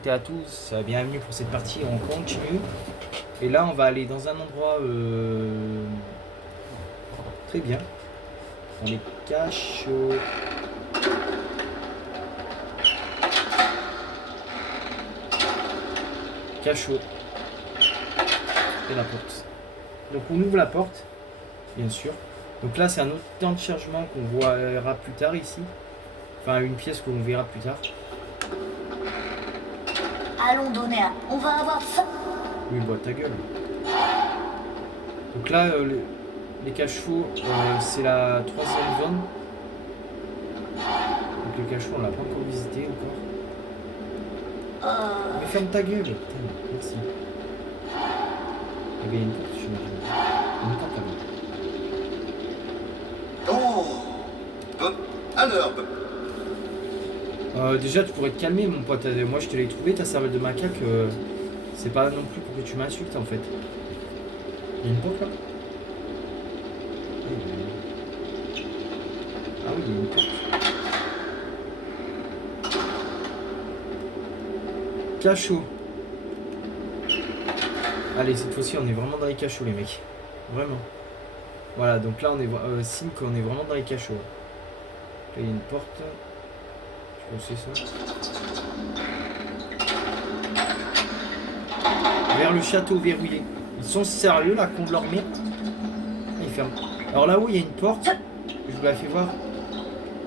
toutes et à tous, bienvenue pour cette partie, on continue. Et là on va aller dans un endroit très bien. On est cachot. Cachot. Et la porte. Donc on ouvre la porte, bien sûr. Donc là c'est un autre temps de chargement qu'on verra plus tard ici. Enfin une pièce qu'on verra plus tard. Allons donner un... On va avoir ça. Oui, bah ta gueule. Donc là, les cachots, c'est la 3e zone. Donc les cachots, on l'a pas encore visité encore. Mais ferme ta gueule. Putain, merci. Il y avait une porte, je m'imagine. Une porte Oh. Alors... déjà, tu pourrais te calmer, mon pote. Moi, je te l'ai trouvé, ta cervelle de macaque. C'est pas non plus pour que tu m'insultes, en fait. Il y a une porte là? Ah oui, il y a une porte. Cachot. Allez, cette fois-ci, on est vraiment dans les cachots, les mecs. Vraiment. Voilà, donc là, on est signe qu'on est vraiment dans les cachots. Là, il y a une porte. Je sais ça. Vers le château verrouillé. Ils sont sérieux, là, con de leur merde. Ils ferment. Alors là-haut, il y a une porte. Je vous la fais voir.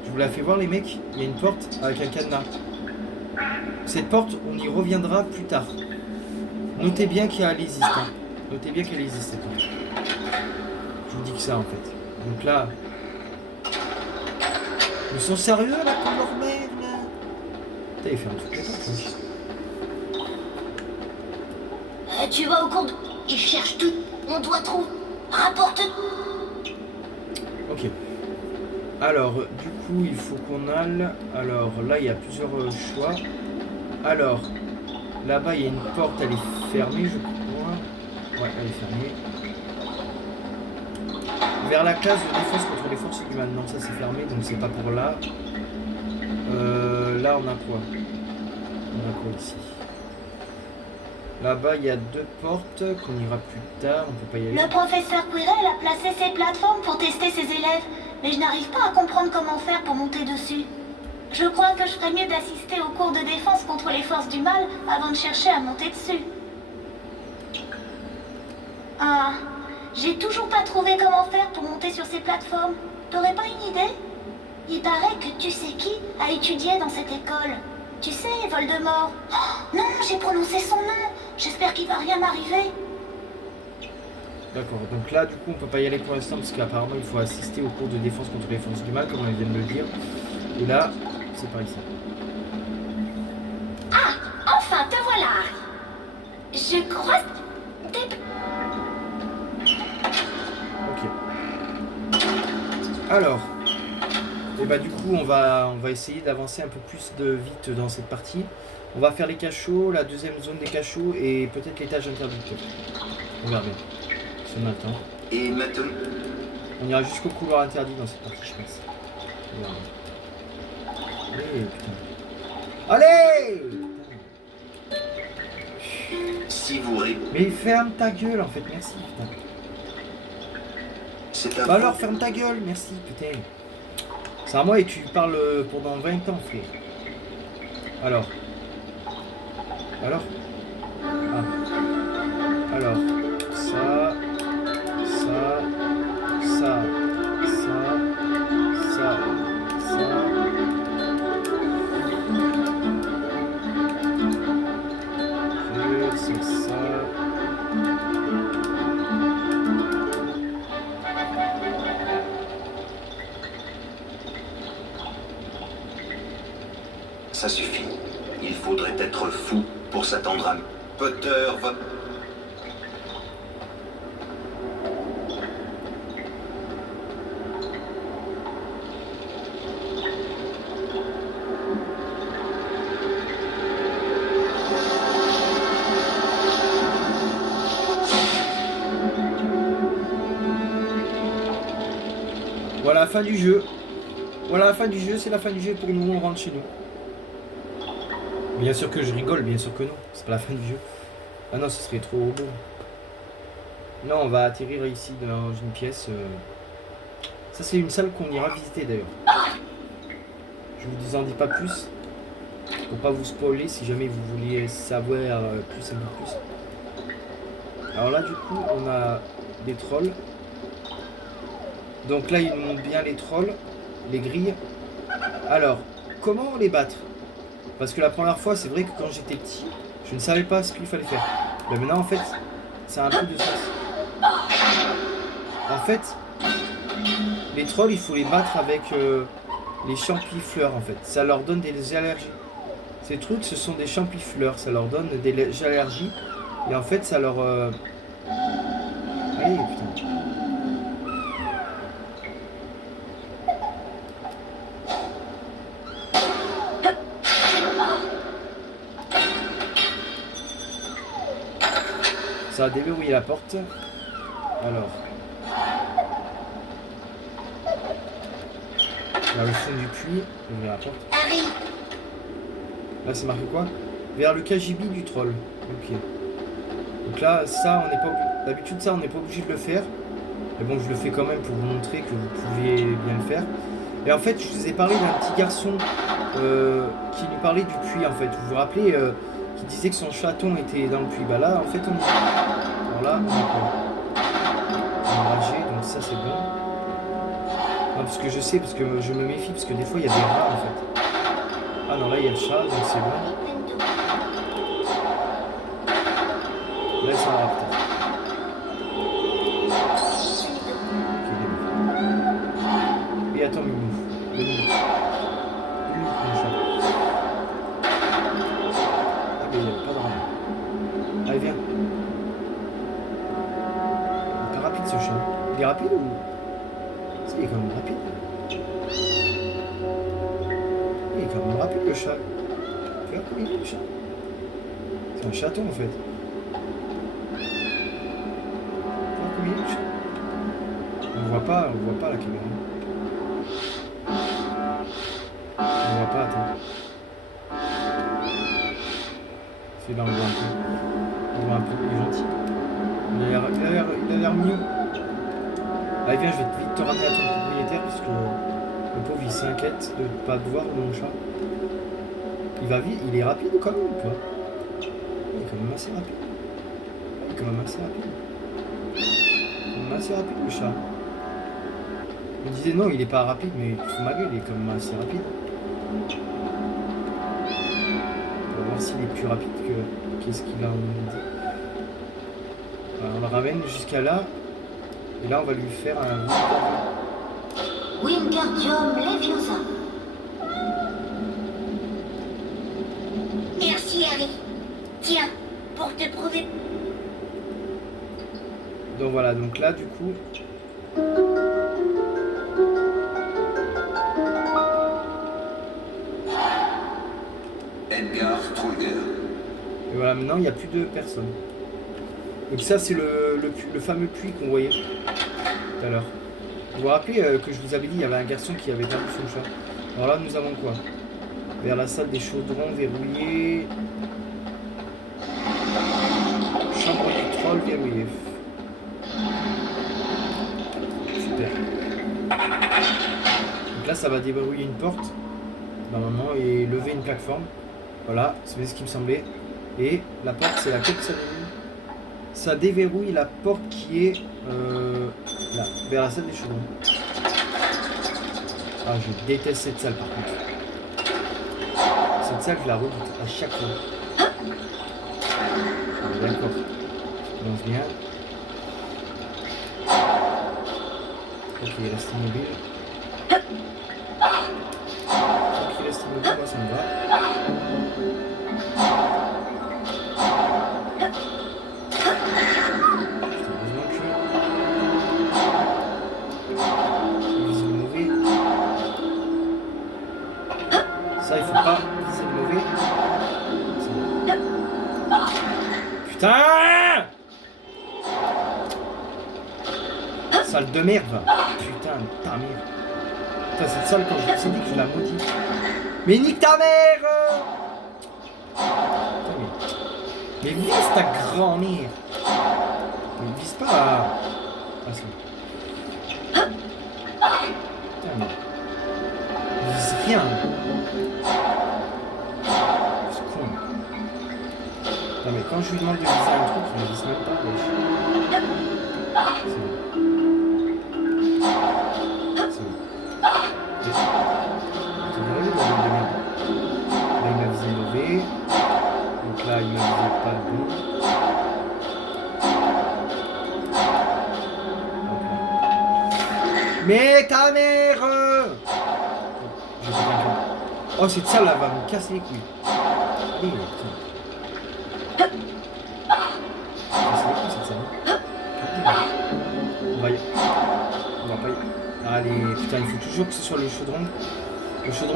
Je vous la fais voir, les mecs. Il y a une porte avec un cadenas. Cette porte, on y reviendra plus tard. Notez bien qu'elle existe. Hein. Notez bien qu'elle existe, cette porte. Je vous dis que ça, en fait. Donc là... Ils sont sérieux, là, con de leur merde, là. Putain, ils ferment toutes les portes, Tu vas au cours de... Ils cherchent tout. On doit trouver... Rapporte... Ok. Alors, du coup, il faut qu'on aille... Alors, là, il y a plusieurs choix. Alors, là-bas, il y a une porte, elle est fermée, je crois. Ouais, elle est fermée. Vers la case de défense contre les forces humaines. Non, ça, c'est fermé, donc c'est pas pour là. Là, on a quoi? On a quoi ici? Là-bas, il y a 2 portes qu'on ira plus tard. On peut pas y aller. Le professeur Quirrell a placé ses plateformes pour tester ses élèves, mais je n'arrive pas à comprendre comment faire pour monter dessus. Je crois que je ferais mieux d'assister au cours de défense contre les forces du mal avant de chercher à monter dessus. Ah, j'ai toujours pas trouvé comment faire pour monter sur ces plateformes. T'aurais pas une idée? Il paraît que tu sais qui a étudié dans cette école. Tu sais, Voldemort. Oh, non, j'ai prononcé son nom. J'espère qu'il va rien m'arriver. D'accord, donc là, du coup, on peut pas y aller pour l'instant parce qu'apparemment, il faut assister au cours de défense contre les forces du mal, comme on vient de le dire. Et là, c'est par ici. Ah, enfin, te voilà, Harry. Je crois... Ok. Alors, et bah du coup, on va essayer d'avancer un peu plus vite dans cette partie. On va faire les cachots, la 2e zone des cachots et peut-être l'étage interdit. On verra bien. Si on a le temps. Et maintenant... On ira jusqu'au couloir interdit dans cette partie, je pense. Allez, putain. Allez! Si vous... Mais ferme ta gueule, en fait, merci, putain. C'est un... Bah alors, ferme ta gueule, merci, putain. C'est à moi et tu parles pendant 20 ans, frère. Alors. Alors. Ah. Alors. Ça. Ça. Ça. Ça. Ça. Ça. C'est ça. Ça suffit. Il faudrait être fou pour s'attendre à... Potter va... Voilà la fin du jeu. Voilà la fin du jeu, c'est la fin du jeu pour nous, on rentre chez nous. Bien sûr que je rigole, bien sûr que non. C'est pas la fin du jeu. Ah non, ce serait trop beau. Non, on va atterrir ici dans une pièce. Ça, c'est une salle qu'on ira visiter d'ailleurs. Je vous en dis pas plus. Pour pas vous spoiler si jamais vous vouliez savoir plus un peu plus. Alors là, du coup, on a des trolls. Donc là, ils nous montrent bien les trolls, les grilles. Alors, comment les battre? Parce que la première fois, c'est vrai que quand j'étais petit, je ne savais pas ce qu'il fallait faire. Mais maintenant, en fait, c'est un peu de sens. En fait, les trolls, il faut les battre avec les champifleurs, en fait. Ça leur donne des allergies. Ces trucs, ce sont des champifleurs. Ça leur donne des allergies. Et en fait, ça leur... Allez, putain. Ça a déverrouillé la porte. Alors. Là, au fond du puits, ouvrir la porte. Harry, Là, c'est marqué quoi? Vers le KGB du troll. Ok. Donc là, ça, on n'est pas obligé. D'habitude, ça, on n'est pas obligé de le faire. Mais bon, je le fais quand même pour vous montrer que vous pouviez bien le faire. Et en fait, je vous ai parlé d'un petit garçon qui nous parlait du puits, en fait. Vous vous rappelez qui disait que son chaton était dans le puits. Bah là, en fait, on y est. Alors là, on est enragé, donc ça, c'est bon. Non, parce que je sais, parce que je me méfie, parce que des fois, il y a des rats, en fait. Ah non, là, il y a le chat, donc c'est bon. Là, c'est un raptor. Et attends, Mimou. Le Mimou. Mimou, mon chat. Ah, mais il n'y a pas de rame. Allez, viens. Il est pas rapide, ce chat. Il est rapide ou... Si, il est quand même rapide. Il est quand même rapide, le chat. Tu vois comment il est, le chat? C'est un chaton, en fait. Tu vois comment il est, le chat? On voit pas la caméra. On voit pas, attends. C'est là, on voit un peu. On voit un peu, il est gentil. Il a l'air mignon. Allez, viens, je vais vite te ramener à ton propriétaire, parce que le pauvre, il s'inquiète de ne pas te voir, mon chat. Il va vite, il est rapide quand même, ou pas? Il est quand même assez rapide. Il est quand même assez rapide. Il est quand même assez rapide, le chat. Il me disait non, il est pas rapide, mais il fout ma gueule, il est quand même assez rapide. On va voir s'il est plus rapide que... Qu'est-ce qu'il a en dit. Alors, on le ramène jusqu'à là. Et là, on va lui faire un... Wingardium Leviosa. Merci, Harry. Tiens, pour te prouver... Donc voilà, donc là, du coup... Edgar Struger. Et voilà, maintenant, il n'y a plus de personnes. Donc ça, c'est le fameux puits qu'on voyait tout à l'heure. Vous vous rappelez que je vous avais dit, il y avait un garçon qui avait perdu son chat. Alors là, nous avons quoi? Vers la salle des chaudrons verrouillée. Chambre du troll verrouillée. Super. Donc là, ça va déverrouiller une porte. Normalement, et lever une plateforme. Voilà, c'est bien ce qui me semblait. Et la porte, c'est laquelle que ça déverrouille? Ça déverrouille la porte qui est là, vers la salle des chaudrons. Ah, je déteste cette salle par contre. Cette salle, je la redoute à chaque fois. Ah, d'accord. Ça commence bien. Ok, il reste immobile. Ok, il reste immobile, moi ça me va. Ça, il faut pas viser le mauvais. Putain! Salle de merde. Putain, ta mère. Putain, cette salle, quand je vous ai dit que je la maudis. Mais nique ta mère! Putain, mais vise ta grand-mère. Mais vise pas à... Ah, c'est bon. Putain, mais... Vise rien. C'est con. Non mais quand je lui demande de viser un truc, il ne vise même pas. Wesh. C'est bon. C'est bon. Là, il m'a visé levé. Donc là, il m'a visé pas le bon. Mais ta mère! J'ai pas compris. Oh, cette salle là va me casser les couilles. Allez, putain. Casser les couilles cette salle. On va y... On va pas y... Allez, putain, il faut toujours que ce soit le chaudron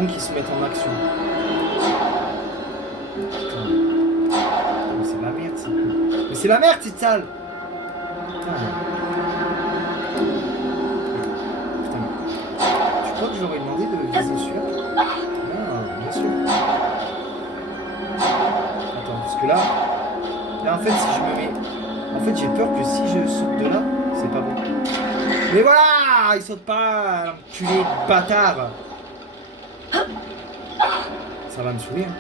qui se mette en action. Putain. Mais c'est la merde, ça. Mais c'est la merde, cette salle. Putain. Putain. Tu crois que j'aurais demandé de viser sur? Non, bien sûr. Attends, parce que là, en fait, si je me mets... En fait, j'ai peur que si je saute de là, c'est pas bon. Mais voilà, il saute pas, l'enculé de bâtard. Ça va me saouler. Hein.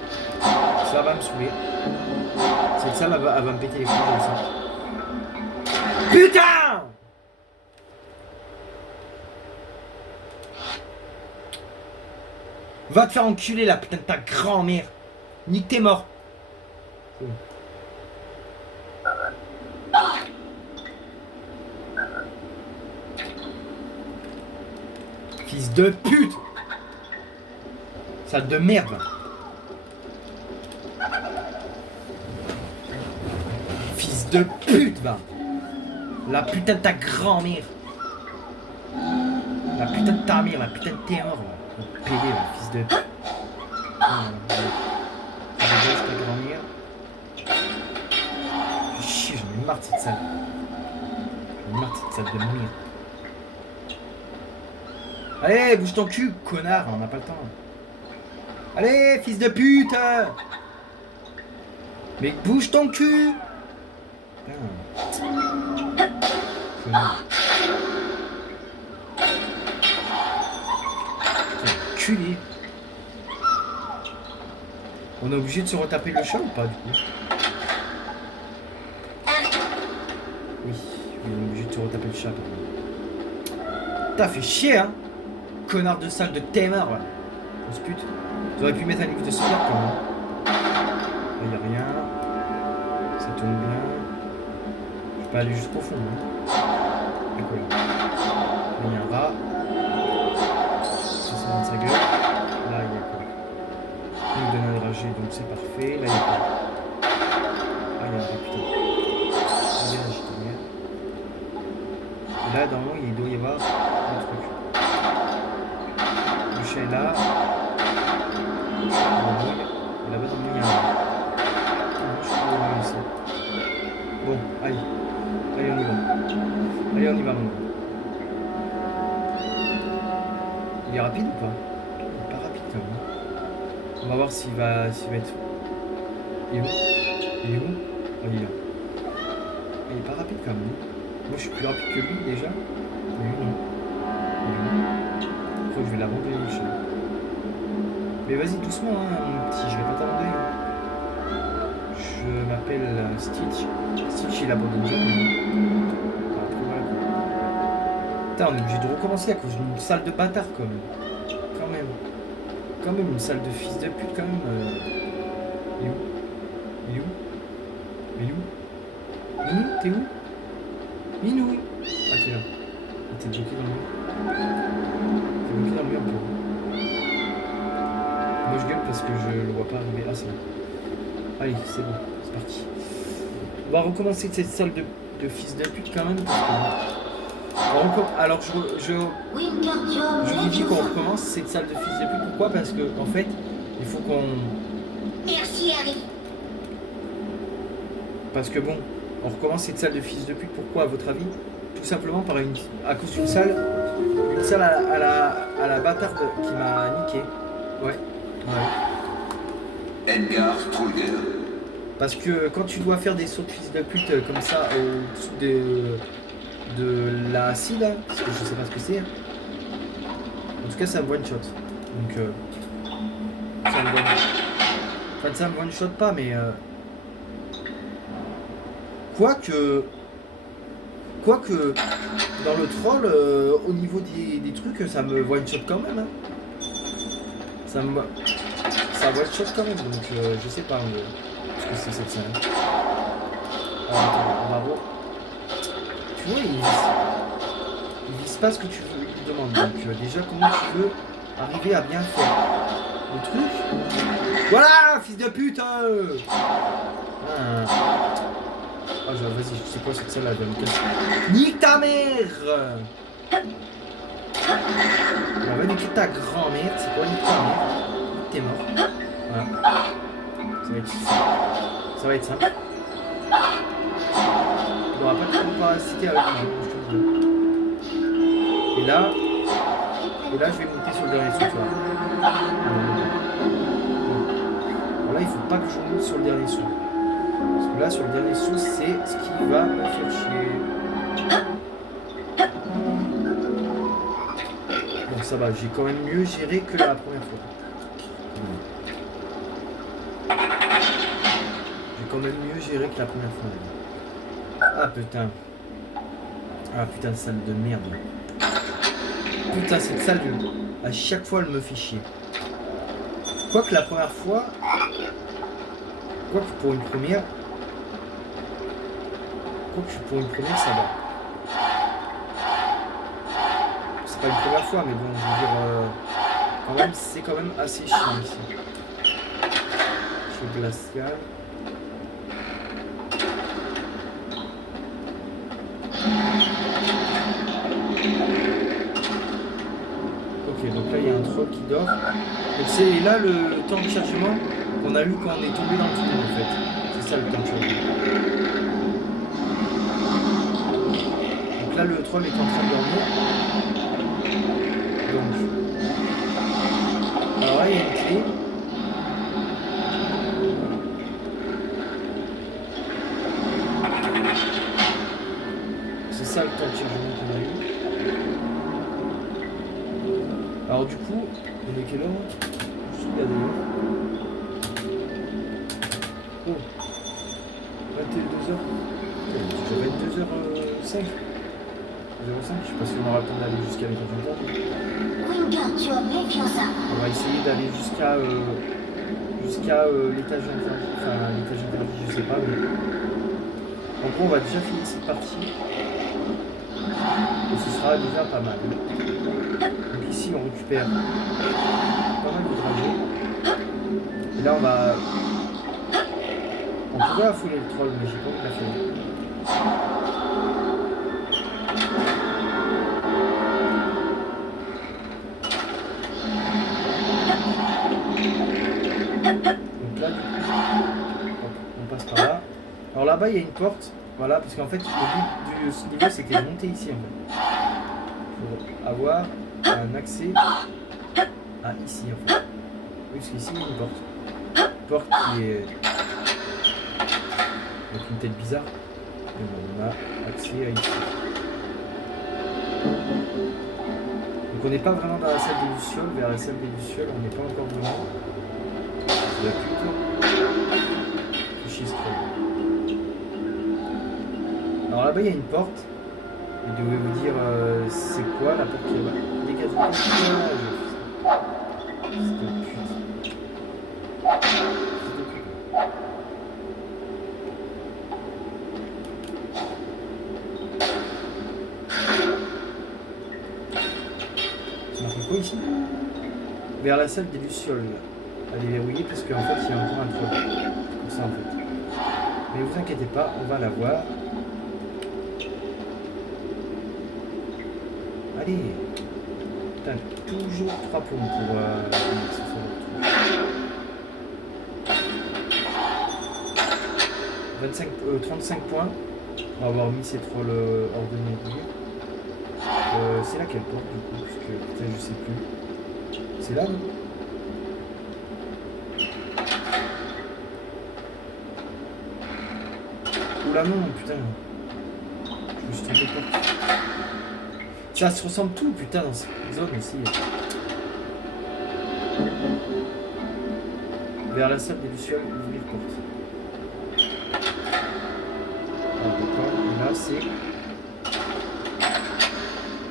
Ça va me saouler. C'est que ça, elle va me péter les couilles comme ça. Putain! Va te faire enculer la putain de ta grand-mère. Nique t'es mort. Fils de pute! Sale de merde! Fils de pute, va! La putain de ta grand-mère! La putain de ta mère, la putain de tes morts, là! Pédé, là, fils de... ta grand-mère. Chier, j'en ai marre de cette salle. J'en ai marre de cette salle de merde. Allez, bouge ton cul, connard, on n'a pas le temps. Allez, fils de pute! Mais bouge ton cul! Putain. Connard. Putain, culé. On est obligé de se retaper le chat ou pas, du coup? Oui, on est obligé de se retaper le chat, pardon. T'as fait chier, hein? Connard de salle de témard, ouais. On se pute. J'aurais pu mettre un livre de sauvegarde quand même. Là, y'a rien. Ça tourne bien. Je peux pas aller jusqu'au fond. Hein. Là, quoi, là. Là, y'a un rat. Ça dans sa gueule. Là, y'a quoi? Il me donne un dragé, donc c'est parfait. Là, y'a quoi? Ah, y'a un rat, putain. Là, j'ai rien. Et là, dans le il doit y avoir un truc. Le chat est là. Et là-bas, dans le il y a un... Bon, allez. Allez, on y va. Allez, on y va, mon gars. Il est rapide ou pas? Il est pas rapide quand même. On va voir s'il va être... Il est où? Il est où? Oh, il est là. Il est pas rapide quand même. Moi, je suis plus rapide que lui, déjà. Mais lui, non. Je crois que je vais l'abandonner, le chat. Mais vas-y doucement, hein, mon petit, je vais pas t'abandonner. Je m'appelle Stitch. Stitch, il abandonne jamais. Putain, on est obligé de recommencer à cause d'une salle de bâtard, quand même. Quand même, une salle de fils de pute, quand même. Il est où? Il est où? Il est où? Minou, t'es où? Minou! Ah, t'es là. Ah, t'es bloqué dans le mur. T'es bloqué dans le mur, pour... Moi je gueule parce que je le vois pas arriver. Ah, c'est bon. Allez, c'est bon, c'est parti. On va recommencer cette salle de fils de pute quand même. Parce que... Alors je vous dis qu'on recommence cette salle de fils de pute. Pourquoi? Parce que en fait, il faut qu'on... Merci, Harry. Parce que bon, on recommence cette salle de fils de pute. Pourquoi, à votre avis? Tout simplement à cause d'une salle à la bâtarde qui m'a niqué. Ouais. Edgar Struger. Parce que quand tu dois faire des sauts de fils de pute comme ça au-dessous de la scie là, parce que je sais pas ce que c'est. En tout cas, ça me one shot. Donc, ça me one... Enfin, ça me one shot pas, mais quoique dans le troll, au niveau des trucs, ça me one shot quand même. Hein. Ça one shot quand même, donc je sais pas ce que c'est cette scène. Bravo. Tu vois, il vise pas ce que tu veux, il te demande. Donc déjà, comment tu veux arriver à bien faire le truc? Voilà, fils de pute. Ah. Oh, vas-y, je sais quoi cette scène là, elle va me casser. Nique ta mère. On va niquer ta grand-mère, c'est quoi nique ta mère? T'es mort. Voilà. Ça va être simple. Il n'aura pas de comparativité avec moi, je te le dis. Et là, je vais monter sur le dernier saut, tu vois. Alors là, il faut pas que je monte sur le dernier saut. Parce que là, sur le dernier saut, c'est ce qui va me faire chier. Bon, ça va, j'ai quand même mieux géré que la première fois. J'ai quand même mieux géré que la première fois. Ah putain. Ah putain, salle de merde. Putain, cette salle de... À chaque fois, elle me fait chier. Quoique la première fois... Quoique pour une première... ça va. C'est pas une première fois, mais bon, je veux dire... quand même, c'est quand même assez chiant ici. Chez Glacial. Ok, donc là il y a un troll qui dort. Donc c'est là le temps de chargement qu'on a eu quand on est tombé dans le tunnel en fait. C'est ça le temps de chargement. Donc là le troll est en train de dormir. Donc. Alors là il y a une clé. C'est ça le temps de chargement qu'on a eu. Alors du coup, on est quelle heure? Je regarde d'ailleurs. Oh, 22h. Ça va être 2h05. 2h05, je sais pas si on aura le temps d'aller jusqu'à l'étage intérieur. Winger, tu as bien fait ça. On va essayer d'aller jusqu'à l'étage intérieur. Enfin, l'étage intérieur, je sais pas, mais... En gros, on va déjà finir cette partie. Et ce sera déjà pas mal. Donc ici, on récupère pas mal de dragées. Et là, on va... On pourrait affoler le troll, mais j'ai pas envie de l'affoler. Donc là, du coup, on passe par là. Alors là-bas, il y a une porte. Voilà, parce qu'en fait, le but de ce niveau, c'est de monter ici, en fait. Pour avoir un accès à ici, en fait. Oui, parce qu'ici, il y a une porte. Une porte qui est... avec une tête bizarre. Et bon, on a accès à ici. Donc on n'est pas vraiment dans la salle des Lucioles. Vers la salle des Lucioles, on n'est pas encore vraiment. C'est la pute. Alors là-bas, il y a une porte. Je devais vous dire c'est quoi la porte qui est là-bas. Dégagez-moi. C'est de pute. C'est marqué quoi ici? Vers la salle des Lucioles. Elle est verrouillée parce qu'en fait il y a encore un troll. C'est pour ça en fait. Mais vous inquiétez pas, on va la voir. Allez. Putain, toujours 3 plombs pour ce soir. 35 points pour avoir mis ces trolls hors de mon bouillie. C'est là quelle porte du coup? Parce que putain, je sais plus. C'est là, non? Oula non, putain. Je me suis trompé de porte. Ça se ressemble tout, putain, dans cette zone aussi. Vers la salle des Lucioles, ouvrir porte. Ah, d'accord. Et là, c'est...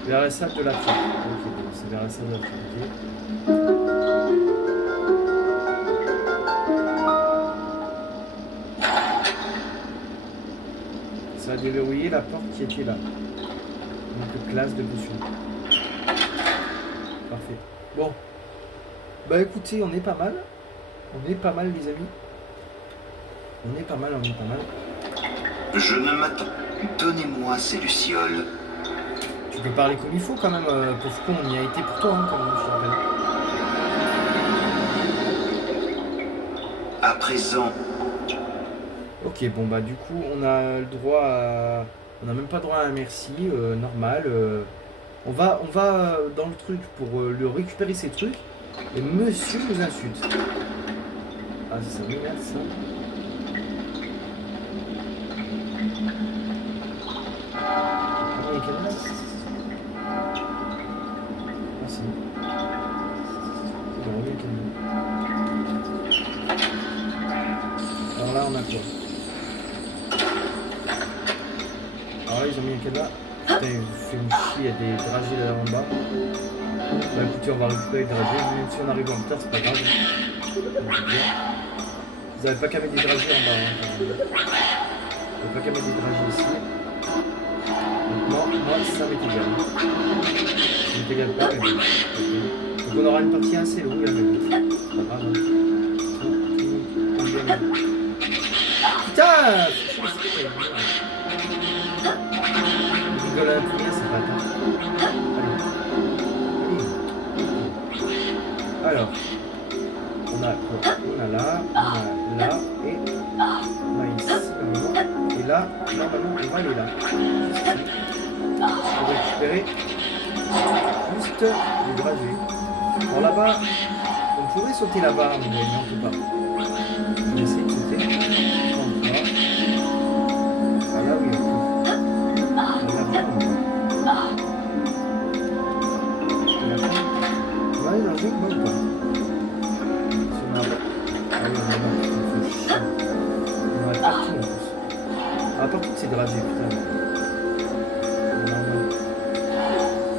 vers la salle de la trappe. Ok, bon, c'est vers la salle de la trappe, ok. Ça a déverrouillé la porte qui était là. Donc classe de potion. Parfait. Bon. Bah écoutez, on est pas mal. On est pas mal les amis. On est pas mal, on est pas mal. Je ne m'attends. Donnez-moi ces lucioles. Tu peux parler comme il faut quand même, pauvre con, on y a été pour toi hein, quand même, je te rappelle. À présent, Ok, bon bah du coup on a le droit à... On n'a même pas droit à un merci, normal. On va dans le truc pour lui récupérer ses trucs. Et monsieur nous insulte. Ah c'est ça, merde ça. Ah, il y a quelle heure ? Ah si. Il a remis le camion. Alors là on a quoi ? Alors là ils ont mis un cadenas. Putain il fait une chier, il y a des dragées là en bas. Bah écoutez on va récupérer les dragées, même si on arrive en retard c'est pas grave. Vous avez pas qu'à mettre des dragées en bas hein. Vous avez pas qu'à mettre des dragées ici. Donc moi ça m'est égal. Ça m'est égal pas mais bon. Okay. Donc on aura une partie assez longue là mais bon. C'est pas grave hein. Putain! Il rigole un peu, c'est pas grave. Allez. Alors, on a quoi? On a là, on a là, et on a ici, normalement. Et là, normalement, on va aller là. On va récupérer juste les dragées. Alors là-bas, on pourrait sauter là-bas, mais on ne peut pas. On va essayer de sauter. Ah là oui, on peut. On va aller dans le jeu ou pas? Si on a... Ah oui, on a là, il faut chier. On a partout en plus. Ah, par toutes ces dragées, putain.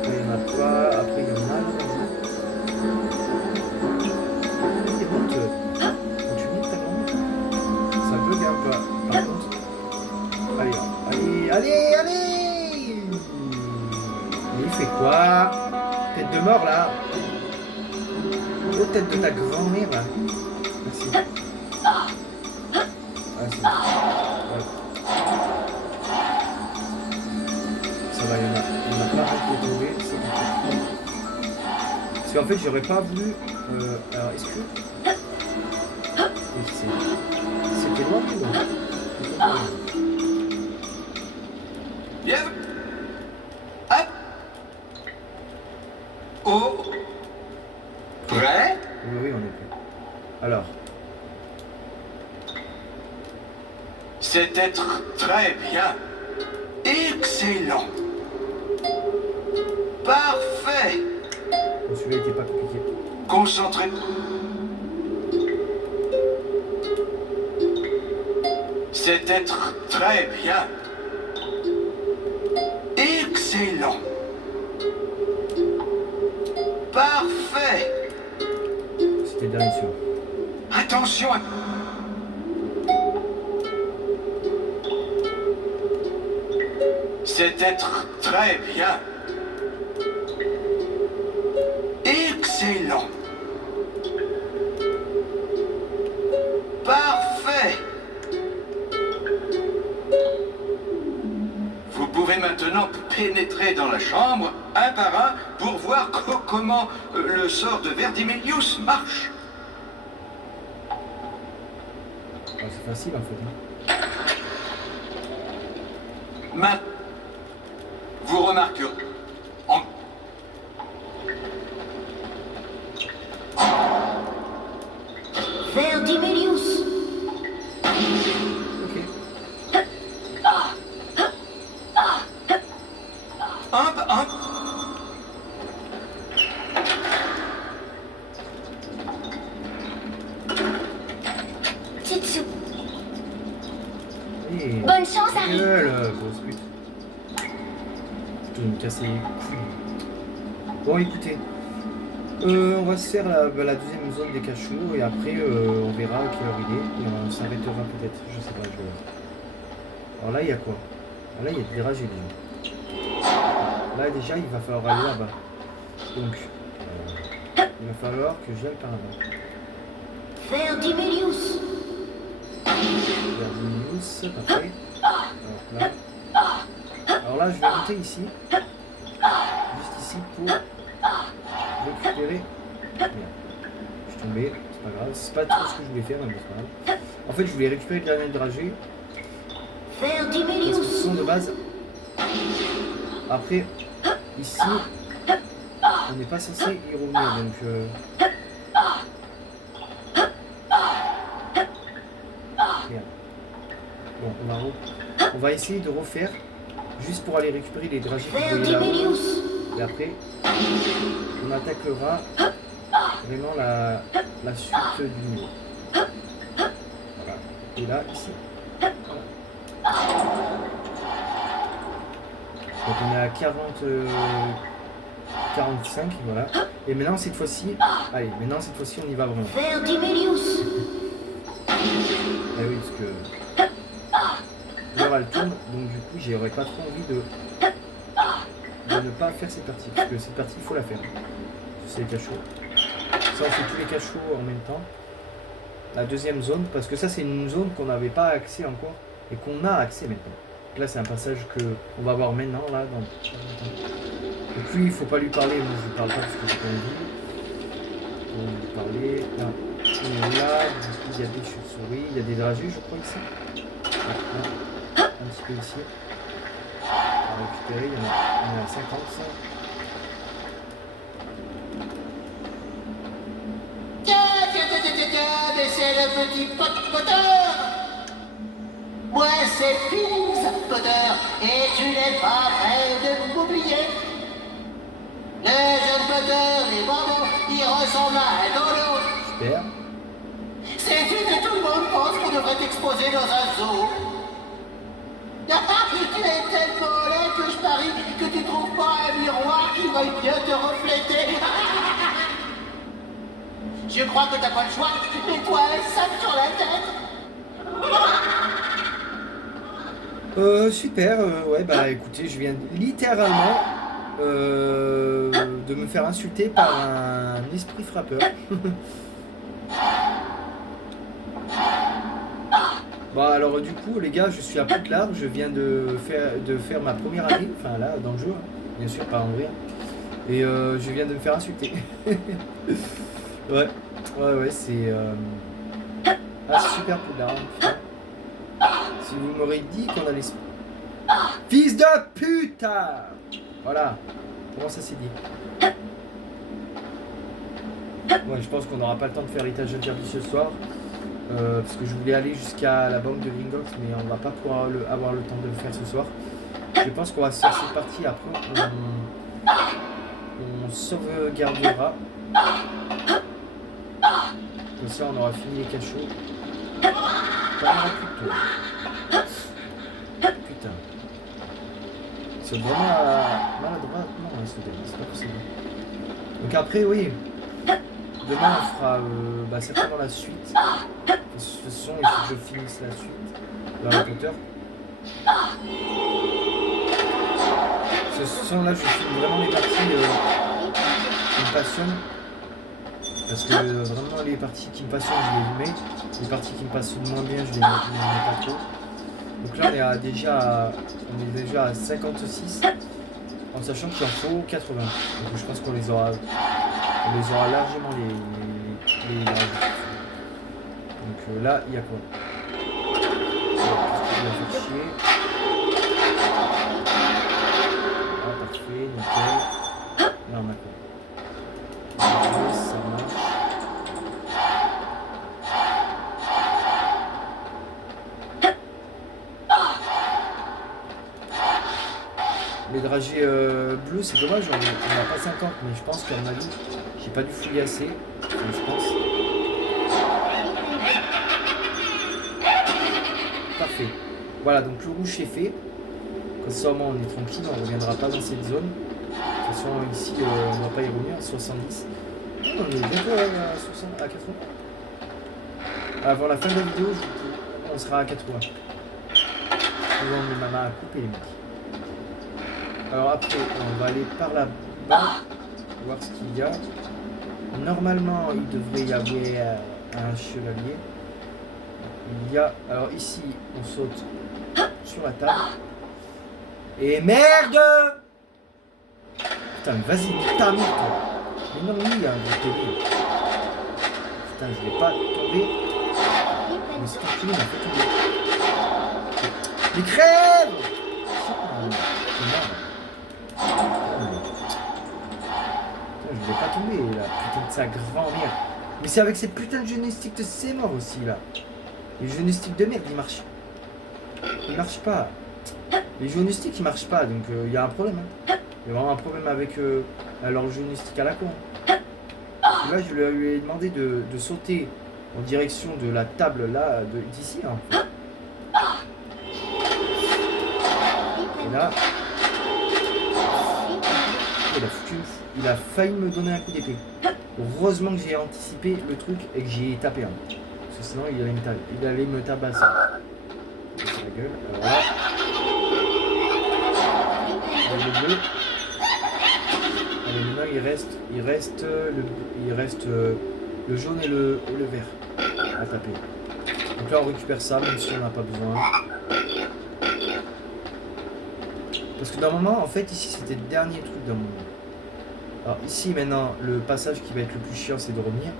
Il y en a pas, après il y en a. Il est morte. Quand tu montes ta grand-mère, ça bug un peu. Par contre. Allez! Mais il fait quoi? Tête de mort là. Oh, tête de ta grand-mère là. Merci. Ah, c'est bon. Ouais. Ça va, il y en a plein qui est tombé, c'est bon. Parce qu'en fait, j'aurais pas voulu. Alors, est-ce que. Oui, c'était loin ou non? Bien. Hop. Oh. Prêt? Oui, on est prêt. Alors. C'était très bien. Excellent. Parfait. Bon, celui-là était pas compliqué. Concentrez. C'était très bien. Excellent. Parfait. C'était le dernier sûr. Attention. C'était très bien. Excellent. Parfait. Vous pouvez maintenant pénétrer dans la chambre, un par un, pour voir comment le sort de Verdimelius marche. Ah, c'est facile en fait. Hein. Maintenant, vous remarquerez. Verdimelius. Ok. Et... Bonne chance, Harry. grosse pute. Putain, il me casse les couilles. Bon, écoutez. On va se faire la deuxième zone des cachots et après on verra à quelle heure il est et on s'arrêtera peut-être, je sais pas, je vais voir. Alors là il y a quoi? Alors là il y a des dragées déjà. Là déjà il va falloir aller là-bas. Donc il va falloir que j'aille par là-bas. Verdimelius. Verdimelius, parfait. Alors là je vais monter ici. Juste ici pour récupérer. Merde. Je suis tombé, c'est pas grave. C'est pas trop ce que je voulais faire, mais c'est pas grave. En fait, je voulais récupérer le dernier dragé. Parce que ce sont de base. Après, ici, on n'est pas censé y revenir, donc. Merde. Bon, on va essayer de refaire juste pour aller récupérer les dragées que vous voyez là-haut. Et après, on attaquera vraiment la suite du niveau. Voilà. Et là, ici. Voilà. Donc on est à 45, voilà. Et maintenant, cette fois-ci, on y va vraiment. Verdimelius. Ah oui, parce que l'heure elle tourne, donc du coup, j'aurais pas trop envie de ne pas faire cette partie, parce que cette partie il faut la faire. C'est les cachots. Ça on fait tous les cachots en même temps. La deuxième zone, parce que ça c'est une zone qu'on n'avait pas accès encore et qu'on a accès maintenant. Donc là c'est un passage que on va voir maintenant là. Donc lui il faut pas lui parler, moi je lui parle pas parce que j'ai pas envie. On va lui parler. Là, on est là, du coup il y a des chauves-souris, il y a des dragées je crois ici. Là, un petit peu ici. À récupérer, on est à 50 ça. Tiens, mais c'est le petit Potter. Moi c'est Fils Potter, et tu n'es pas prêt de m'oublier. Le jeune Potter des bandeaux, il ressemble à un dodo. Super. Sais-tu que tout le monde pense qu'on devrait t'exposer dans un zoo? Tu es tellement laid que je parie que tu trouves pas un miroir qui veuille bien te refléter. Je crois que t'as pas le choix, mets-toi un sac sur la tête. Super, ouais bah écoutez, je viens littéralement de me faire insulter par un esprit frappeur. Bon alors du coup les gars, je suis à Poudlard, je viens de faire ma première année, enfin là dans le jeu, bien sûr pas en vrai, et je viens de me faire insulter. ouais c'est super Poudlard, putain. Si vous m'aurez dit qu'on allait... Fils de putain. Voilà, comment ça s'est dit. Ouais, je pense qu'on n'aura pas le temps de faire l'étage interdit ce soir. Parce que je voulais aller jusqu'à la banque de Gringotts, mais on va pas pouvoir avoir le temps de le faire ce soir. Je pense qu'on va se faire cette partie, après on sauvegardera. Comme ça on aura fini les cachots. Pas mal plus tôt. Putain. C'est vraiment maladroit. Non, c'est pas possible. Donc après, oui. Demain, on fera certainement la suite. De toute façon, il faut que je finisse la suite de Harry Potter. Ce sont là, je filme vraiment les parties qui me passionnent. Parce que vraiment, les parties qui me passionnent, je les mets. Les parties qui me passionnent moins bien, je les mets pas trop. Donc là, on est déjà à 56. En sachant qu'il en faut 80. Donc je pense qu'on les aura largement les dragées. Donc là, il y a quoi? Qu'est-ce qu'il va faire chier? Ah, parfait, nickel. Là, on a quoi? Ça marche. Les dragées bleus, c'est dommage, on n'a pas 50, mais je pense qu'à mon avis, j'ai pas dû fouiller assez. Enfin, je pense. Parfait. Voilà, donc le rouge c'est fait. Comme ça, au moins, on est tranquille, on ne reviendra pas dans cette zone. De toute façon, ici, on ne va pas y revenir. 70. On est bientôt à 60, à 80. Avant la fin de la vidéo, on sera à 80. On met maman à couper les mecs. Alors après, on va aller par là-bas, voir ce qu'il y a. Normalement, il devrait y avoir un chevalier. Il y a... Alors ici, on saute sur la table. Et merde! Putain, mais vas-y, nique ta mère, toi. Mais non, oui, il y a un gros télé. Putain, je vais pas tomber. Mais c'est qui m'a fait tomber. Mais crève! Putain, je vais pas tomber, là. Putain de sa grand-mère. Mais c'est avec cette putain de joystick de c'est mort aussi, là. Les joysticks de merde, ils marchent. Ils marchent pas. Les joysticks, ils marchent pas, donc il y a un problème. Hein. Il y a vraiment un problème avec leur joystick à la con. Là, je lui ai demandé de sauter en direction de la table, là, d'ici. Hein, en fait. Et là, il a failli me donner un coup d'épée. Heureusement que j'ai anticipé le truc et que j'y ai tapé un. Parce que sinon, il allait me tabasser. C'est la gueule. Alors là. Le bleu. Allez, maintenant il reste le jaune et le vert à taper. Donc là on récupère ça même si on n'a pas besoin. Parce que d'un moment en fait ici c'était le dernier truc d'un moment. Alors ici maintenant le passage qui va être le plus chiant c'est de revenir.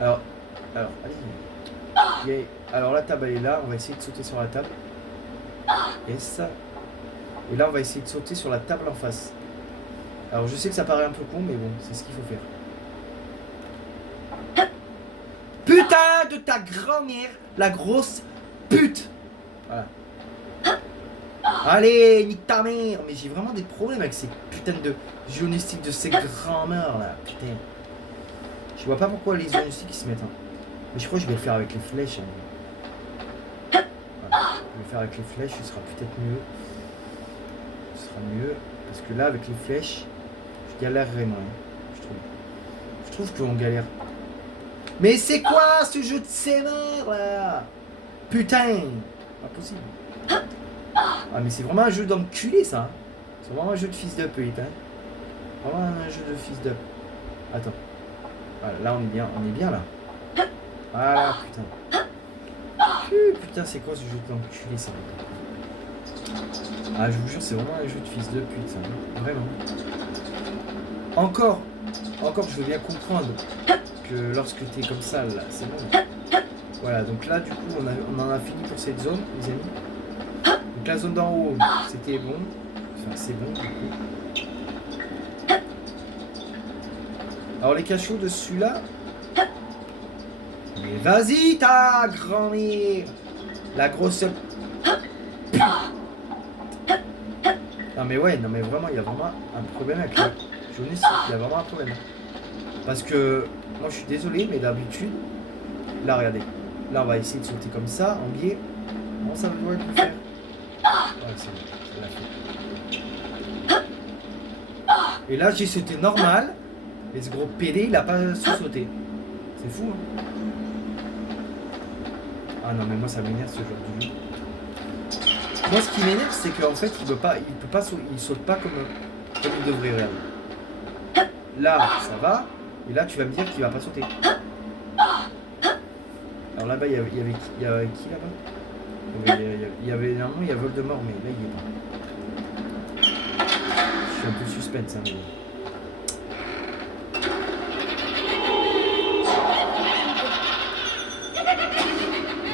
Alors allez. Alors la table elle est là, on va essayer de sauter sur la table. Et ça. Et là on va essayer de sauter sur la table en face. Alors je sais que ça paraît un peu con mais bon c'est ce qu'il faut faire. Putain de ta grand-mère, la grosse pute. Voilà. Allez, nique ta mère. Mais j'ai vraiment des problèmes avec ces putains de joysticks de ces grand-mères là. Putain. Je vois pas pourquoi les joysticks se mettent. Hein. Mais je crois que je vais le faire avec les flèches. Hein. Voilà. Je vais le faire avec les flèches, ce sera peut-être mieux. Ce sera mieux. Parce que là avec les flèches, je galérerais moins. Je trouve qu'on galère. Mais c'est quoi ce jeu de sévère là? Putain! Pas possible. Ah mais c'est vraiment un jeu d'enculé ça. Hein. C'est vraiment un jeu de fils de pute. Hein. Vraiment un jeu de fils de... Attends. Voilà, là on est bien là. Voilà putain. Putain c'est quoi ce jeu d'enculé ça? Ah je vous jure c'est vraiment un jeu de fils de pute ça. Vraiment. Encore je veux bien comprendre que lorsque tu es comme ça, là, c'est bon. Voilà, donc là, du coup, on en a fini pour cette zone, les amis. Donc la zone d'en haut, c'était bon. Enfin, c'est bon, du coup. Alors, les cachots de celui-là... Mais vas-y, ta grand-mère! La grosse... Non, mais ouais, non, mais vraiment, il y a vraiment un problème avec le jaune. Il y a vraiment un problème. Parce que... Moi je suis désolé mais d'habitude, là regardez, là on va essayer de sauter comme ça, en biais, comment ça doit être le faire? Ouais c'est bon, ça l'a fait. Et là j'ai sauté normal, et ce gros PD il a pas su sauter. C'est fou hein. Ah non mais moi ça m'énerve ce genre de jeu. Moi ce qui m'énerve c'est qu'en fait il saute pas comme il devrait regarder. Là ça va. Et là, tu vas me dire qu'il va pas sauter. Alors là-bas, il y avait qui là-bas? Il y avait normalement, il y a Voldemort, mais là, il y est pas. Je suis un peu suspense, hein, mais...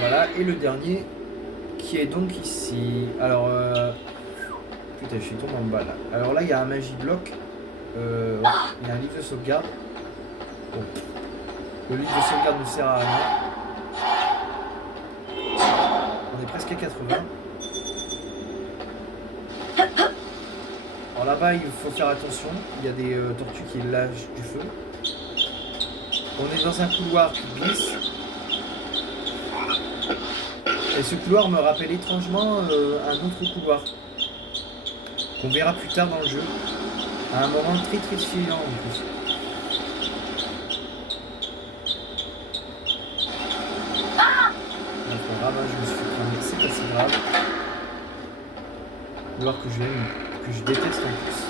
Voilà, et le dernier, qui est donc ici. Alors, putain, je suis tombé en bas là. Alors là, il y a un Magie Block. Il y a un livre de sauvegarde. Bon. Le livre de sauvegarde ne sert à rien. On est presque à 80. Alors là-bas, il faut faire attention. Il y a des tortues qui lâchent du feu. On est dans un couloir qui glisse. Et ce couloir me rappelle étrangement un autre couloir. Qu'on verra plus tard dans le jeu. À un moment très très suivant en plus. C'est pas grave, je me suis fait prendre, c'est pas si grave. Couloir que j'aime, que je déteste en plus.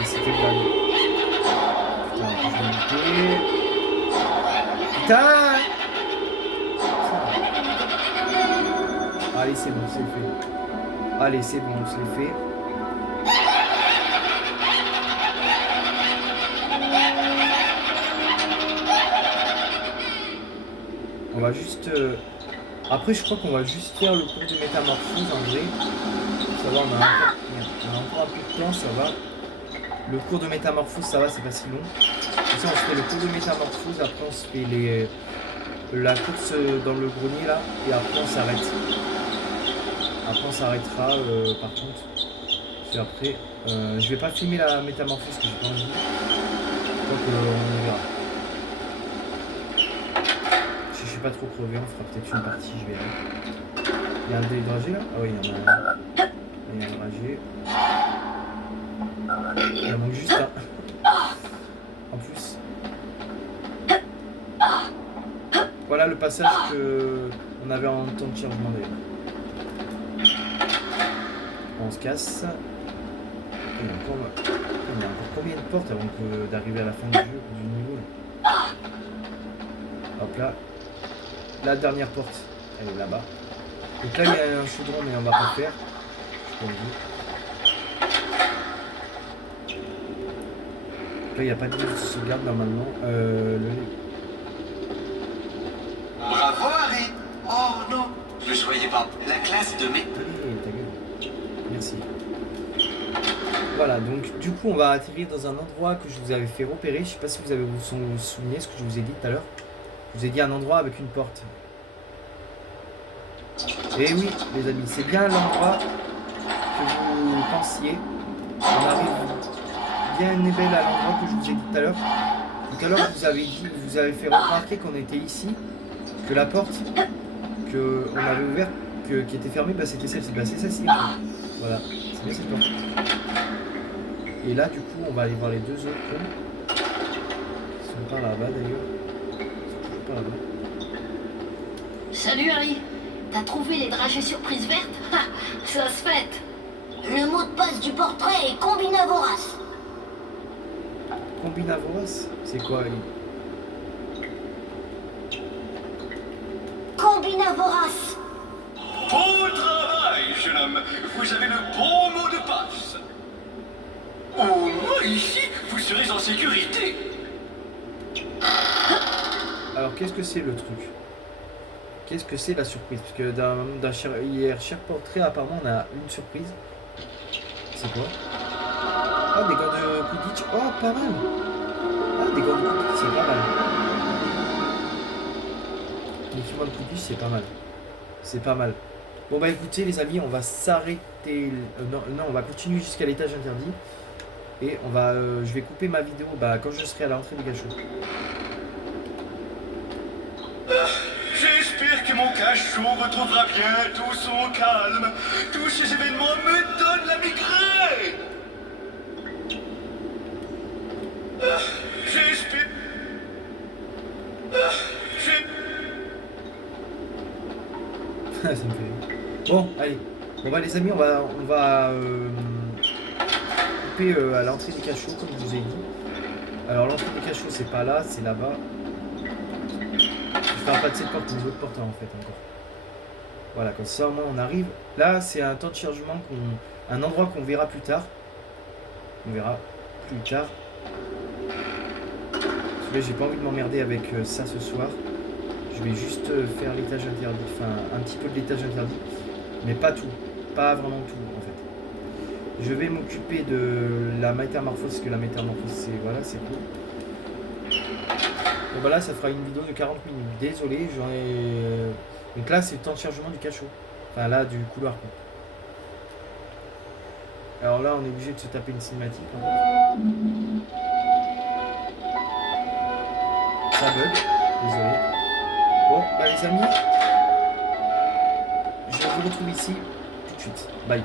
Et c'était le dernier. Putain, je vais monter. Putain! Allez, c'est bon, c'est fait. Allez, c'est bon, c'est fait. On va juste... Après, je crois qu'on va juste faire le cours de métamorphose en vrai. Ça va, on a encore un peu de temps, ça va. Le cours de métamorphose, ça va, c'est pas si long. Comme ça, on se fait le cours de métamorphose, après on se fait la course dans le grenier là, et après on s'arrête. Après on s'arrêtera par contre. Puis après, je vais pas filmer la métamorphose que j'ai pas envie. Donc on verra. Si je suis pas trop crevé, on fera peut-être une partie, je verrai. Il y a un dédragé là? Ah oui, il y en a un. Il y a un dragé. Il en manque juste un. En plus. Voilà le passage que on avait en temps de chargement d'ailleurs. On se casse. Il y a encore combien de portes avant d'arriver à la fin du jeu, du niveau là. Hop là. La dernière porte, elle est là-bas. Donc là il y a un chaudron mais on va pas faire. Je là il n'y a pas de sauvegarde normalement. Bravo Harry. Oh non, ne soyez pas la classe de mes... Allez, ta gueule. Merci. Voilà, donc du coup on va atterrir dans un endroit que je vous avais fait repérer. Je sais pas si vous avez vous souvenez ce que je vous ai dit tout à l'heure. Je vous ai dit un endroit avec une porte. Et oui les amis, c'est bien l'endroit que vous pensiez. On arrive bien et belle à l'endroit que je vous ai dit tout à l'heure. Tout à l'heure je vous avais fait remarquer qu'on était ici, que la porte qu'on avait ouverte, qui était fermée, bah, c'était celle-ci. Bah, c'est celle-ci. Voilà, c'est bien cette porte. Et là du coup on va aller voir les deux autres cons. Ils sont par là-bas d'ailleurs. Ils sont toujours par là-bas. Salut Harry, t'as trouvé les dragées surprises vertes? Ha, ça se fête. Le mot de passe du portrait est Combinavorace. Combinavorace? C'est quoi Combinavorace. Bon travail, jeune homme. Vous avez le bon mot de passe. Au moins ici, vous serez en sécurité. Alors qu'est-ce que c'est le truc? Qu'est-ce que c'est la surprise? Parce que dans chaque portrait apparemment on a une surprise. C'est quoi? Ah, des gants de Quidditch. Oh, pas mal. Ah, des gants de Quidditch, c'est pas mal. L'équipement de Quidditch, c'est pas mal. C'est pas mal. Bon bah écoutez les amis, on va s'arrêter. Non, on va continuer jusqu'à l'étage interdit. Et on va, je vais couper ma vidéo quand je serai à l'entrée du cachot. J'espère que mon cachot retrouvera bientôt son calme. Tous ces événements me donnent la migraine. J'espère... Ça me fait rire. Bon, allez. Bon bah les amis, on va couper à l'entrée des cachots comme je vous ai dit. Alors l'entrée des cachots c'est pas là, c'est là-bas. Je parle pas de cette porte, mais l'autre porte en fait encore. Voilà, comme ça au moins on arrive. Là c'est un temps de chargement, un endroit qu'on verra plus tard. On verra plus tard. Parce que là j'ai pas envie de m'emmerder avec ça ce soir. Je vais juste faire l'étage interdit, enfin un petit peu de l'étage interdit, mais pas tout, pas vraiment tout en fait. Je vais m'occuper de la métamorphose, parce que la métamorphose c'est voilà, c'est cool. Bon bah là ça fera une vidéo de 40 minutes, désolé, j'en ai... Donc là c'est le temps de chargement du cachot, enfin là du couloir quoi. Alors là on est obligé de se taper une cinématique en fait. Ça bug. Désolé. Bon, bah les amis, je vous retrouve ici tout de suite. Bye.